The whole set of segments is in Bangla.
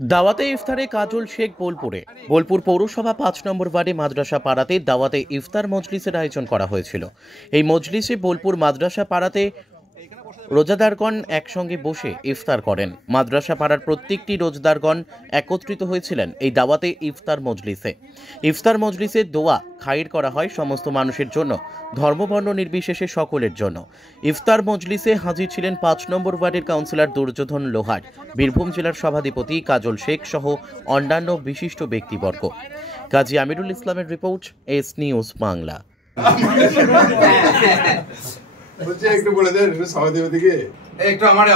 দাওয়াতে ইফতারে কাজল শেখ বোলপুর পৌরসভা ৫ নম্বর ওয়ার্ডে মাদ্রাসা পাড়াতে দাওয়াতে ইফতার মজলিসের আয়োজন করা হয়েছিল। এই মজলিসে বোলপুর মাদ্রাসা পাড়াতে রোজাদারগণ একসঙ্গে বসে ইফতার করেন। মাদ্রাসা পাড়ার প্রত্যেকটি রোজাদারগণ একত্রিত হয়েছিলেন এই দাওয়াতে ইফতার মজলিসে দোয়া খাইর করা হয় সমস্ত মানুষের জন্য, ধর্মবর্ণ নির্বিশেষে সকলের জন্য। ইফতার মজলিসে হাজির ছিলেন ৫ নম্বর ওয়ার্ডের কাউন্সিলর দুর্যোধন লোহার, বীরভূম জেলার সভাধিপতি কাজল শেখ সহ অন্যান্য বিশিষ্ট ব্যক্তিবর্গ। কাজী আমিরুল ইসলামের রিপোর্ট, এস নিউজ বাংলা। একটু বলে দেন সভাধিপতিকে একটু আমার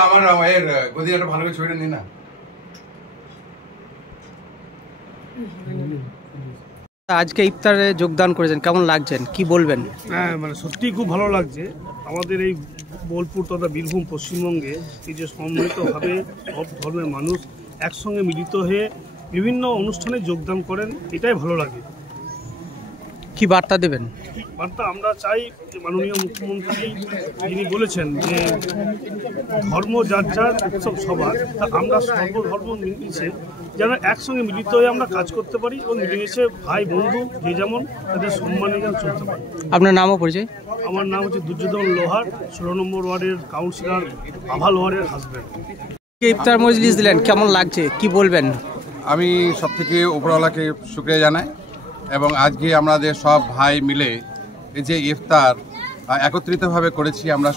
গদিটা ভালো করে ছড়িয়ে নিন না। আজকে ইফতারে যোগদান করেছেন, কেমন লাগছেন, কি বলবেন? হ্যাঁ, মানে সত্যিই খুব ভালো লাগছে। আমাদের এই বোলপুর তথা বীরভূম পশ্চিমবঙ্গে এই যে সম্মিলিতভাবে সব ধর্মের মানুষ একসঙ্গে মিলিত হয়ে বিভিন্ন অনুষ্ঠানে যোগদান করেন, এটাই ভালো লাগে। কি বার্তা দেবেন? বার্তা আমরা চাই যে মাননীয় মুখ্যমন্ত্রী যিনি বলেছেন যে ধর্ম যার যার উৎসব সবার, তা আমরা সর্বধর্ম মিলেমিশে যেন একসঙ্গে মিলিত হয়ে আমরা কাজ করতে পারি এবং মিলেমিশে ভাই বন্ধু যে যেমন তাদের সম্মানে যেন চলতে পারি। আপনার নামও পরিচয়? আমার নাম হচ্ছে দুর্যোধন লোহার, ১৬ নম্বর ওয়ার্ডের কাউন্সিলর, আভা লোহারের হাজব্যান্ড। ইফতার মজলিস দিলেন, কেমন লাগছে, কি বলবেন? আমি সব থেকে উপরওয়ালাকে শুকরিয়া জানাই এবং আজকে আমাদের সব ভাই মিলে এই যে ইফতার একত্রিতভাবে করেছি, আমরা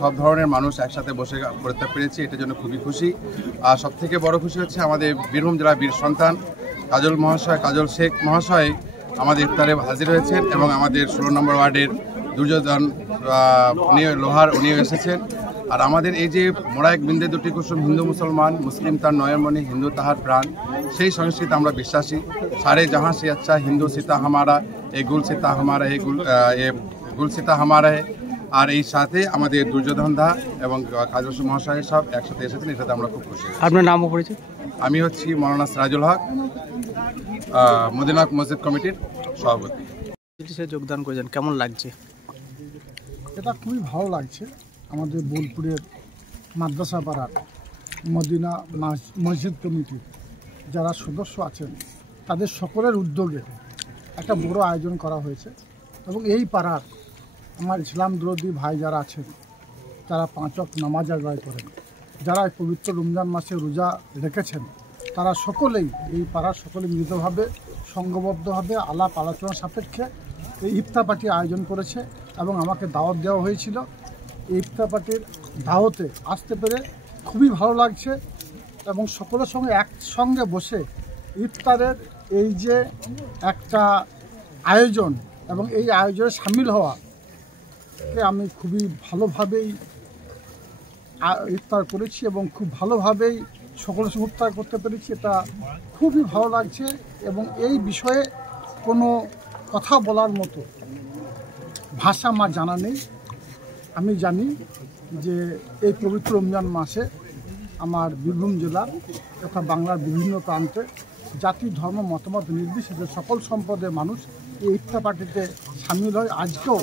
সব ধরনের মানুষ একসাথে বসে করতে পেরেছি, এটার জন্য খুবই খুশি। আর সব থেকে বড় খুশি হচ্ছে আমাদের বীরভূম জেলার বীর সন্তান কাজল শেখ মহাশয় আমাদের ইফতারে হাজির হয়েছেন এবং আমাদের ১৬ নম্বর ওয়ার্ডের দুর্যোধন লোহার উনিও এসেছেন। আর আমাদের এই যে মোরা এক বিন্দে দুটি কুসুম, হিন্দু মুসলমান, মুসলিম তার নয়নমণি, হিন্দু তাহার প্রাণ, সেই সংস্কৃতি আমরা বিশ্বাসী। সারে জাহাঁ সে আচ্ছা হিন্দু সীতা হামারা, এই গুল সীতা হামারা, এই গুল সীতা হামারা। আর এই সাথে আমাদের দুর্যোধন দা এবং কাজল মহাশয় সব একসাথে এসেছেন, এটাতে আমরা খুব খুশি। আপনার নামও পরিচয়? আমি হচ্ছি মৌলানা সিরাজুল হক, মদিনা মসজিদ কমিটির সভাপতি। যোগদান করেছেন, কেমন লাগছে? এটা খুবই ভালো লাগছে। আমাদের বোলপুরের মাদ্রাসা পাড়ার মদিনা মসজিদ কমিটির যারা সদস্য আছেন তাদের সকলের উদ্যোগে একটা বড় আয়োজন করা হয়েছে এবং এই পাড়ার আমার ইসলাম বিরোধী ভাই যারা আছেন তারা ৫ ওয়াক্ত নামাজ আদায় করেন, যারা পবিত্র রমজান মাসে রোজা রেখেছেন, তারা সকলেই এই পাড়ার সকলে মিলিতভাবে সংঘবদ্ধভাবে আলাপ আলোচনা সাপেক্ষে এই ইফতার পার্টির আয়োজন করেছে এবং আমাকে দাওয়াত দেওয়া হয়েছিল। এই ইফতার পার্টির দাওয়াতে আসতে পেরে খুবই ভালো লাগছে এবং সকলের সঙ্গে একসঙ্গে বসে ইফতারের এই যে একটা আয়োজন এবং এই আয়োজনে সামিল হওয়াকে আমি খুবই ভালোভাবেই ইফতার করেছি এবং খুব ভালোভাবেই সকলের সঙ্গে ইফতার করতে পেরেছি, এটা খুবই ভালো লাগছে। এবং এই বিষয়ে কোনো কথা বলার মতো ভাষা আমার জানা নেই। আমি জানি যে এই পবিত্র রমজান মাসে আমার বীরভূম জেলার তথা বাংলার বিভিন্ন প্রান্তে জাতি ধর্ম মতামত নির্বিশেষে সকল সম্প্রদায়ের মানুষ এই ইফতার পার্টিতে সামিল হয়। আজকেও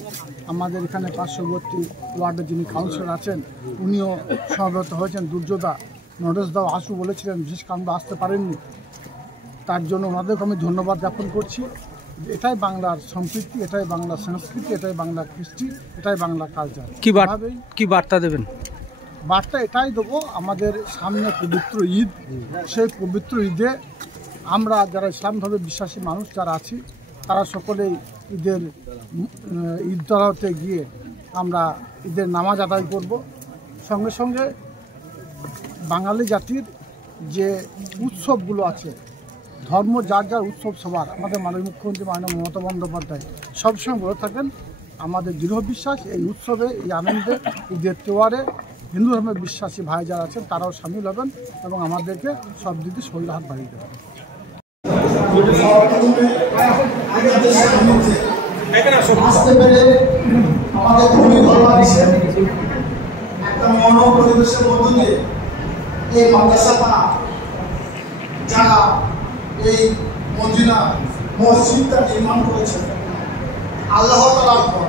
আমাদের এখানে পার্শ্ববর্তী ওয়ার্ডে যিনি কাউন্সিলর আছেন উনিও সমবেত হয়েছেন। দুর্যোধা নরেশদাও আসু বলেছিলেন, বিশেষ কারণে আসতে পারেননি, তার জন্য ওনাদেরকে আমি ধন্যবাদ জ্ঞাপন করছি। এটাই বাংলার সম্প্রীতি, এটাই বাংলার সংস্কৃতি, এটাই বাংলার কৃষ্টি, এটাই বাংলার কালচার। কি বার্তা দেবেন? বার্তা এটাই দেবো, আমাদের সামনে পবিত্র ঈদ, সেই পবিত্র ঈদে আমরা যারা ইসলাম ধর্মে বিশ্বাসী মানুষ যারা আছি তারা সকলেই ঈদগাহতে গিয়ে আমরা ঈদের নামাজ আদায় করব। সঙ্গে সঙ্গে বাঙালি জাতির যে উৎসবগুলো আছে, ধর্ম যার যার উৎসব সবার, আমাদের মাননীয় মুখ্যমন্ত্রী মাননীয় মমতা বন্দ্যোপাধ্যায় সবসময় বলে থাকেন আমাদের দৃঢ় বিশ্বাস এই উৎসবে, এই আনন্দে, ঈদের তেওয়ারে হিন্দু ধর্মের বিশ্বাসী ভাই যারা আছেন তারাও সামিল হবেন এবং আমাদেরকে সব দিকে শরীর হাত বাড়িয়ে দেবেন। আসতে পেরে আমাদের খুবই ভালো লাগছে। একটা মনোরম পরিবেশের মধ্য দিয়ে এই মাদ্রাসা পাড়া যারা এই মদিনা মসজিদটা নির্মাণ করেছেন, আল্লাহ তাআলার ঘর,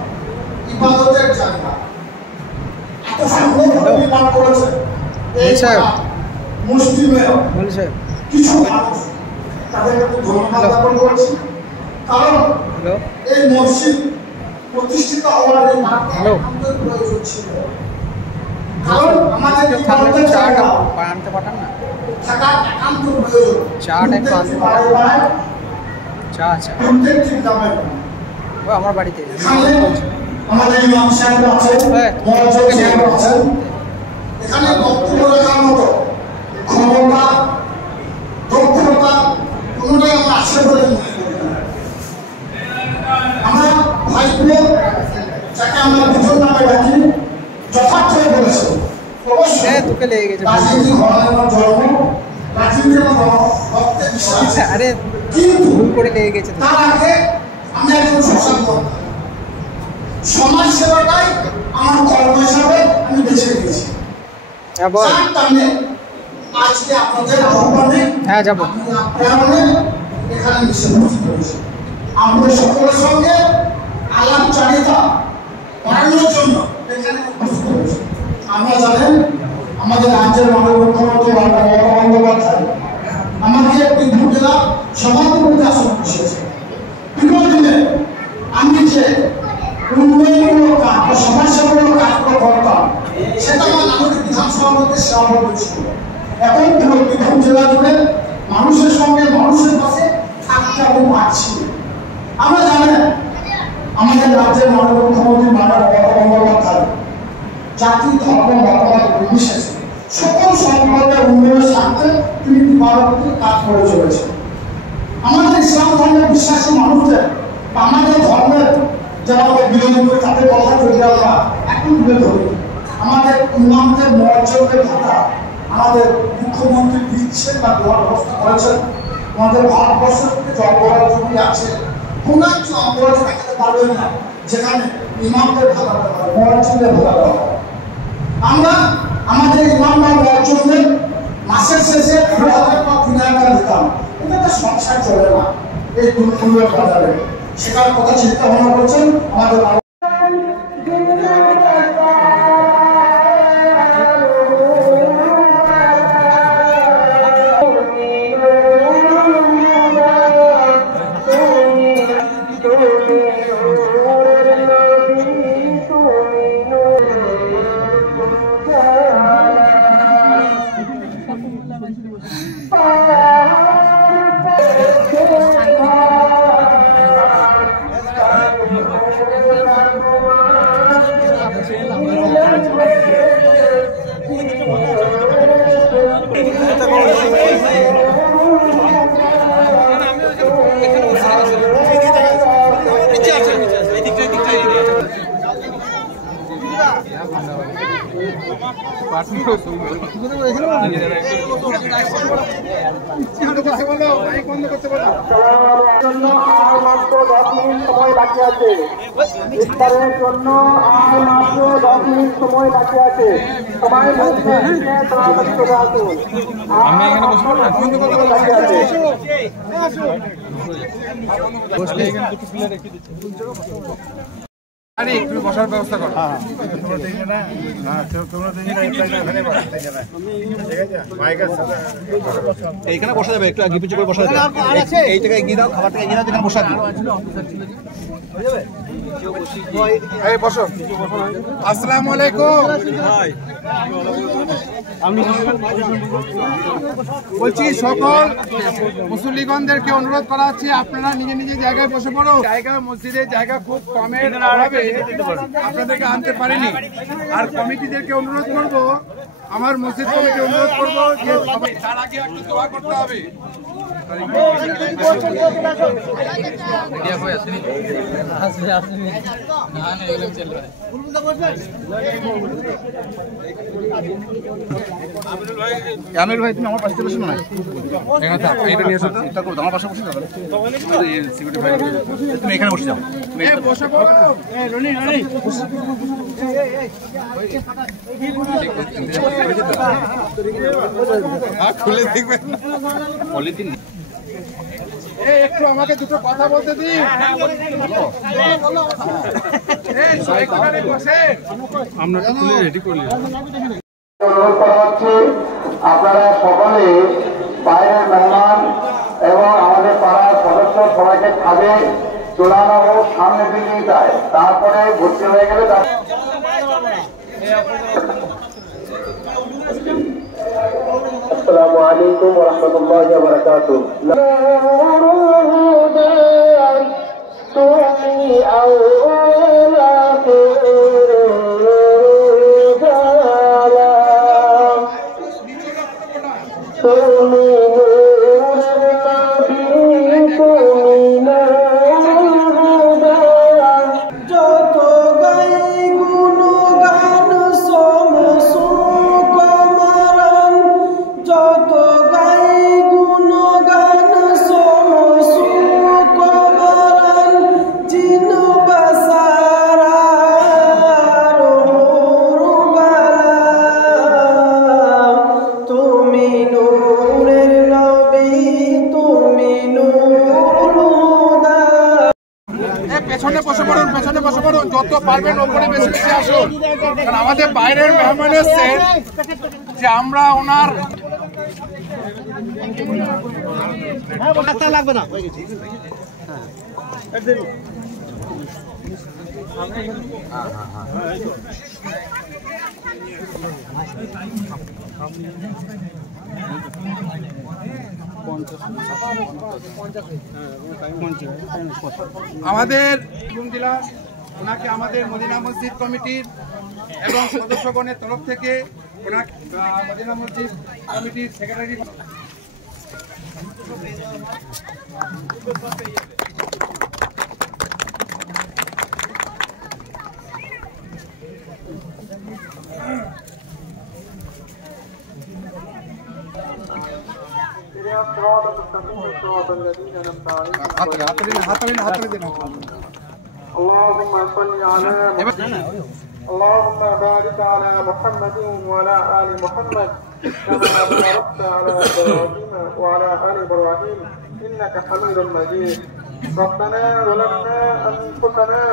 ইবাদতের জায়গা, এত সুন্দরভাবে নির্মাণ করেছেন। এই মুসলিমের কিছু মানুষ তাদেরকে আমি ধন্যবাদ জ্ঞাপন করছি, কারণ এই মসজিদ প্রতিষ্ঠিত হওয়ার এই মাঠে আমাদের প্রয়োজন ছিল। কারণ আমাদের থাকা একান্ত প্রয়োজন। প্রত্যেকটি গ্রামে আমার বাড়িতে আমাদের ইমাম সাহেব আছেন, মুয়াজ্জিন সাহেব আছেন, এখানে বক্তব্য রাখার মতো ক্ষমতা, দক্ষতা কোনোটাই আমার আছে বলে মনে করি না। আমার ভাইপো, যাকে আমরা দুজন নামে ডাকি, যথার্থই বলেছেন। অবশ্যই রাজনীতি ঘরানার জন্ম, রাজনীতির রক্তে বিশ্বাস, কিন্তু তার আগে আমি একজন শোষণ করতাম। সমাজ সেবাটাই আমার কর্ম হিসাবে আমি বেছে নিয়েছি। আজকে আপনাদের আহ্বানে প্রেরণে এখানে এসে উপস্থিত হয়েছি। আমাদের সকলের সঙ্গে আলাপচারিতা বাড়ানোর জন্য এখানে উপস্থিত হয়েছি। আমরা জানেন আমাদের রাজ্যের মাননীয় মুখ্যমন্ত্রী মমতা বন্দ্যোপাধ্যায় আমাকে বীরভূম জেলা সভাপতি আসন বসিয়েছে। বিগত দিনে আমি যে উন্নয়নমূলক কাজ বা সমাজসেবামূলক কাজগুলো করতাম, সেটা আমার নাগরিক বিধানসভার মধ্যে সীমাবদ্ধ ছিল। এখন বীরভূম জেলা জুড়ে মানুষের সঙ্গে মানুষের পাশে থাকতে আমি পারছি। আমরা জানেন আমাদের রাজ্যের মাননীয় মুখ্যমন্ত্রী মমতা বন্দ্যোপাধ্যায় জাতি ধর্ম মতামত নির্বিশেষে সকল সম্প্রদায়ের উন্নয়নের স্বার্থে তিনি দিবারাত্রি কাজ করে চলেছেন। আমাদের ইসলাম ধর্মের বিশ্বাসী মানুষদের, আমাদের ধর্মের যারা আমাদের বিরোধী করে তাদের কথা যদি আমরা এখন তুলে ধরি, আমাদের ইমামদের মুয়াজ্জিনদের ভাতা আমাদের মুখ্যমন্ত্রী দিচ্ছেন বা দেওয়ার ব্যবস্থা করেছেন। আমাদের ভারতবর্ষের যে অপরাধ জমি আছে, কোনো একটি অপরাধ দেখাতে পারবেন না যেখানে ইমামদের ভাতা দেওয়া হয়, মুয়াজ্জিনদের ভাতা দেওয়া হয়। আমরা আমাদের ইমাম বা মুয়াজ্জিনদের মাসের শেষে 2000 বা 3000 দিতাম, এটা সংসার চলে না এই দুর্মূল্যের বাজারে। সেটার কথা চিন্তা ভাবনা করছেন আমাদের ইফতারের জন্য আর মাত্র 10 মিনিট সময় বাকি আছে। সবাই তাড়াতাড়ি চলে আসুন। আমি এখানে বসবো না, বাকি আছে। আরে একটু বসার ব্যবস্থা করো। এইখানে বসা যাবে, একটু আগে পিছু করে বসা যাবে। এই জায়গায় এগিয়ে দাও, খাবারটা এগিয়ে দাও, এখানে বসা যাবে। এই বসো। আসসালামু আলাইকুম। আমি বলছি সকল মুসল্লিগণদেরকে অনুরোধ করা হচ্ছে আপনারা নিজের নিজের জায়গায় বসে পড়ো। জায়গা মসজিদের জায়গা খুব কমের অভাবে আপনাদেরকে আনতে পারেনি। আর কমিটিদেরকে অনুরোধ করব, আমার মসজিদ কমিটি অনুরোধ করব যে সবাই তার আগে একটু দোয়া করতে হবে। আমির ভাই তুমি আমার পাশে বসে না, এটা নিয়ে এসো তো, এটা করো আমার পাশে বসে যাও। সিকিউরিটি ভাই তুমি এখানে বসে যাও, বসে পড়ো। খুলে দেখবেন পলিথিন। একটু আমাকে দুটো কথা বলতে দিন। আমরা রেডি করলি আপনারা সকলে বাইরের মেহমান এবং আমাদের পাড়ার সদস্য সবাইকে খাবে চোলানো হোক সামনের দিকে যায়, তারপরে ভর্তি হয়ে গেলে আসসালামু আলাইকুম ওয়া রাহমাতুল্লাহি ওয়া বারাকাতুহু। পেছনে বসে পড়ুন, যত পারবেন ওপরে বেশি বেশি আসুন, কারণ আমাদের বাইরের মেহমান এসছে যে আমরা ওনার লাগবে না। আমাদের দিলাম ওনাকে আমাদের মদিনা মসজিদ কমিটির এবং সদস্যগণের তরফ থেকে ওনাকে মদিনা মসজিদ কমিটির সেক্রেটারি اللهم صل على محمد اللهم بارك على محمد وعلى آل محمد كما باركت على إبراهيم وعلى آل إبراهيم إنك حميد مجيد. ربنا ظلمنا أنفسنا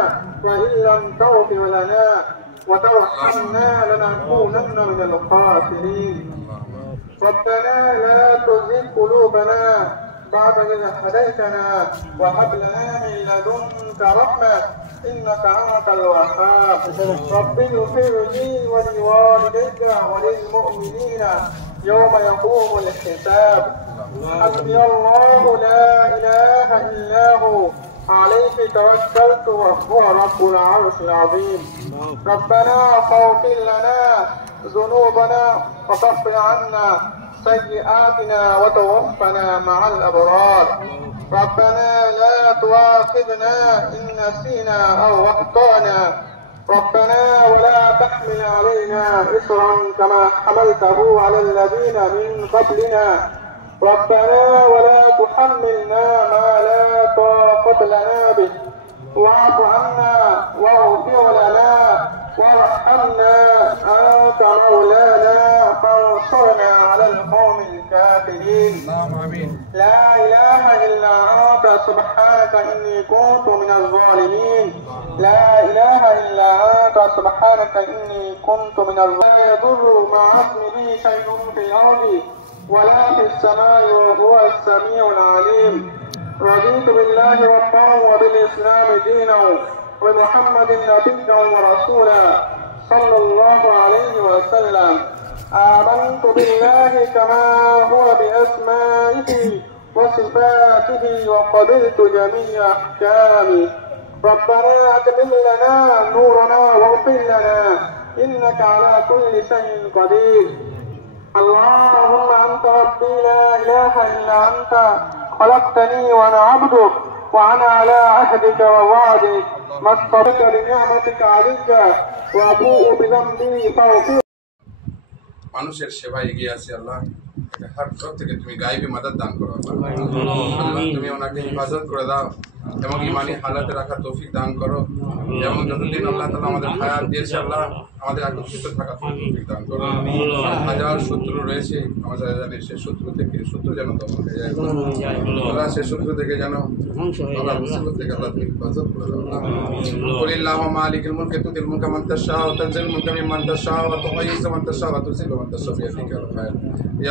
وإن لم تغفر لنا وترحمنا لنكونن من الخاسرين. ربنا لا تزغ قلوبنا بعد إذ هديتنا وهب لنا من لدنك رحمة إنك أنت الوهاب. رب اغفر لي ولوالديك وللمؤمنين يوم يقوم الحساب. حسبي الله لا إله إلا هو عليه توكلت وهو رب العرش العظيم. ربنا فاغفر لنا ذنوبنا وكفر عنا سيئاتنا وتوفنا مع الأبرار. ربنا لا تؤاخذنا إن نسينا أو أخطأنا. ربنا ولا تحمل علينا إصرا كما حملته على الذين من قبلنا. ربنا ولا تحملنا ما لا طاقة لنا به. واعف عنا واغفر لنا وارحمنا أنت مولانا فانصرنا على القوم الكافرين. لا إله إلا أنت سبحانك إني كنت من الظالمين. لا إله إلا أنت سبحانك إني كنت من الظالمين. لا يضر مع اسمه شيء في الأرض ولا في السماء وهو السميع العليم. رضيت بالله ربا وبالإسلام دينا ومحمد نبيا ورسولا صلى الله عليه وسلم. آمنت بالله كما هو بأسمائه وصفاته وقبلت جميع أحكامه. ربنا أكمل لنا نورنا واغفر لنا إنك على كل شيء قدير. اللهم أنت ربي لا إله إلا أنت خلقتني وأنا عبدك وأنا على عهدك ووعدك ما استطعت بنعمتك عليك وأبوء بذنبي فاغفر. মানুষের সেবায় এগিয়ে আছে আল্লাহ, হার তরফ থেকে তুমি গায়েবী মাদদ দান করো আল্লাহ। তুমি ওনাকে হিফাজত করে দাও এবং ইমানি হালাতে রাখার তৌফিক দান করো। যেমন যতদিন আল্লাহ তাআলা আমাদের হায়াত দিয়েছে আল্লাহ, আমাদের একত্রিত থাকার তৌফিক দান করো। হাজার শত্রু রয়েছে আমাদের জানি, সে শত্রু থেকে শত্রু যেন দমন হয়ে যায় আল্লাহ, সে শত্রু থেকে যেন আল্লাহ মুসিবত থেকে আল্লাহ তুমি হিফাজত করে দাও আল্লাহ। কুলিল্লাহুম্মা মালিকাল মুলকি তুতিল মুলকা মান তাশাউ ওয়া তানজিলুল মুলকা মিম্মান তাশাউ ওয়া তু'ইয্যু মান তাশাউ ওয়া তুযিল্লু মান তাশাউ বিয়াদিকাল খায়র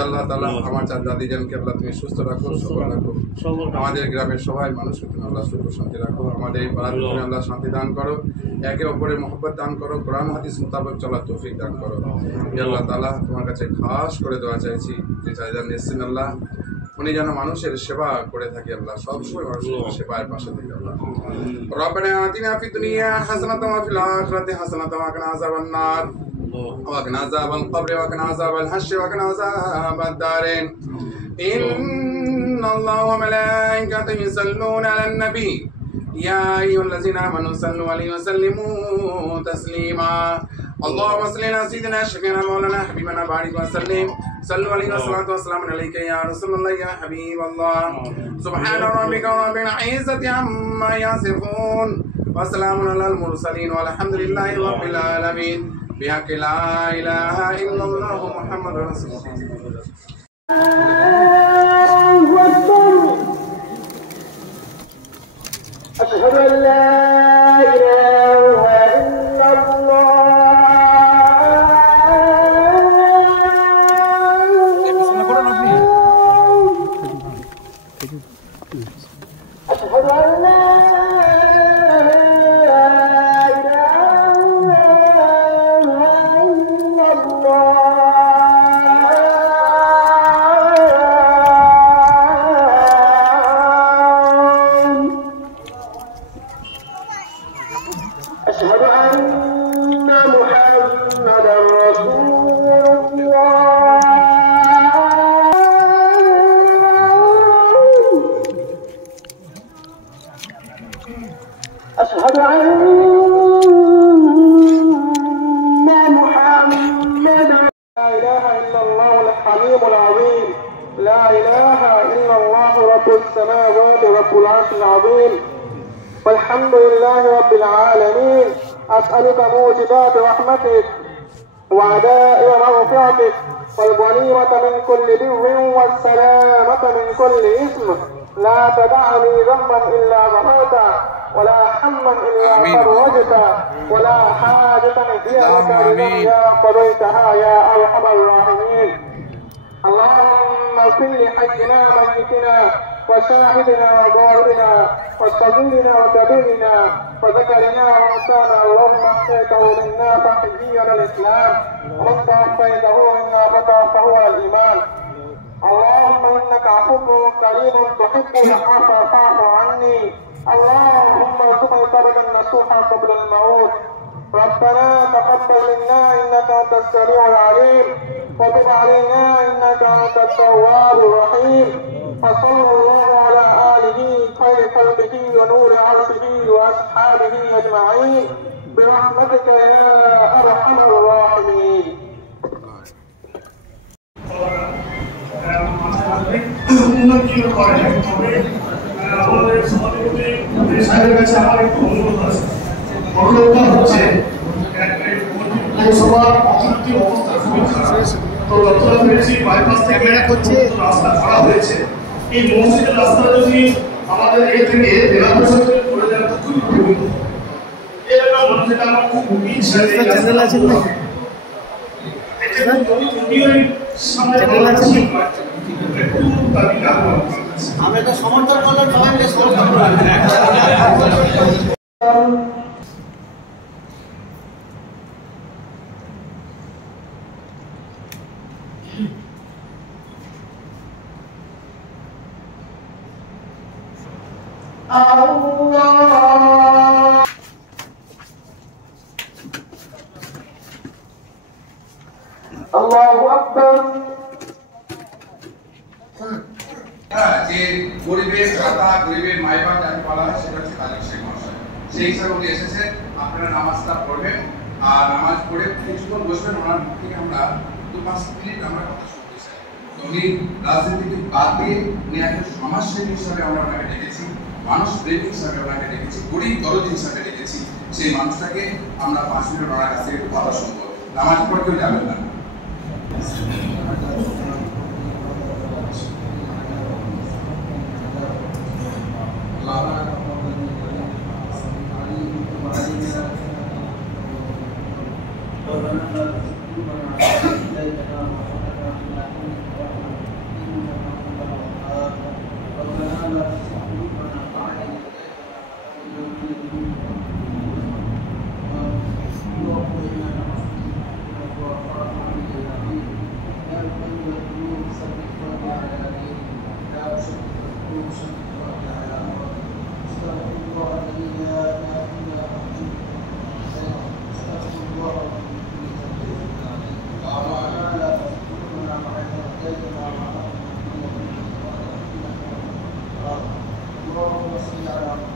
আল্লাহ তাআলা আমার চার দাদি জানকে আল্লাহ তুমি সুস্থ রাখো, সবল রাখো। আমাদের গ্রামের সবাই মানুষকে তুমি আল্লাহ সুখ শান্তি রাখো। আমাদের এই পাড়াতে তুমি আল্লাহ শান্তি দান করো, একে অপরের মহব্বত দান করো, কোরআন হাদিস মোতাবেক চলার তৌফিক দান করো। আল্লাহ তাআলা তোমার কাছে খাস করে দোয়া চাইছি যে চাইজান নিশ্চিন আল্লাহ উনি যেন মানুষের সেবা করে থাকে আল্লাহ, সবসময় মানুষের সেবার পাশে থেকে আল্লাহ। রব্বানা আতিনা ফিদ দুনিয়া হাসানাতাও ওয়া ফিল আখিরাতি হাসানাতাও ওয়া কিনা আযাবান নার وقنا عذاب القبر وقنا عذاب الحشر وقنا عذاب الدارين إن الله وملائكته يصلون على النبي يا أيها الذين آمنوا صلوا عليه وسلموا تسليما اللهم صل على سيدنا شفيعنا مولانا حبيبنا بارك وسلم صلوا عليه والصلاة والسلام عليك يا رسول الله يا حبيب الله سبحان ربك رب العزة عما يصفون وسلام على المرسلين والحمد لله رب العالمين بحق لا إله إلا الله محمد رسول الله. أشهد أن لا إله إلا الله. أشهد أن لا أشهد أن محمدا رسول الله. أشهد أن محمدا لا إله إلا الله الحليم العظيم، لا إله إلا الله رب السماوات ورب العرش العظيم، والحمد لله رب العالمين. أسألك موجبات رحمتك وعدائم مغفرتك والغنيمة من كل بر والسلامة من كل إثم. لا تدعني ذنبا إلا غفرته ولا هما إلا فرجته ولا حاجة هي لك رضا قضيتها يا أرحم الراحمين. اللهم اغفر لحينا وميتنا وشاهدنا وغائبنا وصغيرنا وكبيرنا وذكرنا وانثانا. اللهم احييته منا فاحيي على الاسلام ومن توفيته منا فتوفه على الايمان. اللهم انك عفو كريم تحب العفو فاعف عني. اللهم ارزقني توبة نصوحا قبل الموت. ربنا تقبل منا انك انت السميع العليم وتب علينا انك انت التواب الرحيم. وصلى الله على آله خير خلقه ونور عرشه وأصحابه أجمعين برحمتك يا أرحم الراحمين. এই মসজিদের রাস্তা যদি আমাদের এই থেকে জেলা প্রশাসন করে দেওয়া খুবই প্রয়োজন। এই জন্য মানুষের আমার খুব চ্যানেল আছে না, আমরা তো সমর্থন করলাম, সবাই মিলে সমর্থন করলাম। Allahu Akbar. যে গরিবের দাতা গরিবের মাইবাপ যাকে বলা হয় সেটা হচ্ছে কাজী শেখ মহাশয়। সেই হিসাবে উনি এসেছে, আপনারা নামাজটা পড়বেন আর নামাজ পড়ে কিছুক্ষণ বসবেন, ওনার মুখ থেকে আমরা 2-5 মিনিট আমরা কথা শুনতে চাই। উনি রাজনীতিকে বাদ দিয়ে উনি একজন সমাজসেবী হিসাবে আমরা ওনাকে ডেকেছি, মানুষ প্রেমী হিসাবে ওনাকে ডেকেছি, গরিব দরদি হিসাবে ডেকেছি। সেই মানুষটাকে আমরা 5 মিনিট ওনার কাছ থেকে কথা শুনবো। নামাজ পড়ে কেউ যাবেন না। وسلم